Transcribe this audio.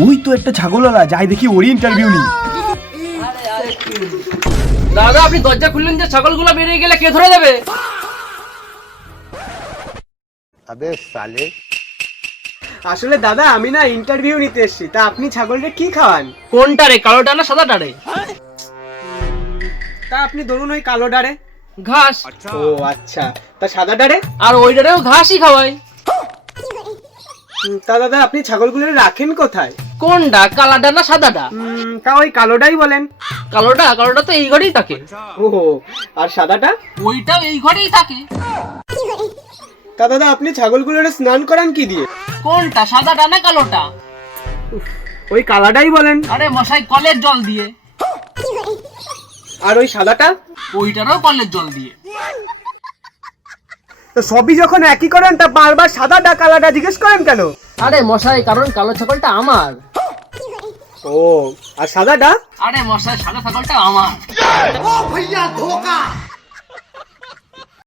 ওই তো একটা ছাগলওয়ালা, যাই দেখি ওরই ইন্টারভিউ নি। দাদা আপনি দরজা খুললেন যে ছাগলগুলো বেরিয়ে গেলে কে ধরে দেবে? अबे साले আসলে দাদা আমি না ইন্টারভিউ নিতে এসেছি, তা আপনি ছাগলকে কি খাওয়ান? কোনটা রে, কালোটা না সাদাটা রে? তা আপনি ধরুন ওই কালো ডারে। ঘাস। ও আচ্ছা, তা সাদা ডারে? আর ওই ডারেও ঘাসই খাওয়াই। তা দাদা আপনি ছাগলগুলো রাখেন কোথায়? কোনটা, কালাটা না সাদাটা? তা ওই কালোটাই বলেন। কালোটা তো এই ঘরেই থাকে। ও, আর সাদাটা? ওইটাও এই ঘরেই থাকে। তা দাদা আপনি ছাগলগুলোর স্নান করান কি দিয়ে? কোনটা, সাদাটা না কালোটা? ওই কালাটাই বলেন। আরে মশাই, কলের জল দিয়ে। আর ওই সাদাটা? ওইটারও কলের জল দিয়ে। তো সবই যখন একই করেন, তা বারবার সাদাটা কালাটা জিজ্ঞেস করেন কেন? আরে মশাই, কারণ কালো ছাগলটা আমার। ও, আর সাদাটা? আরে মশাই, সাদা ছাগলটা আমার।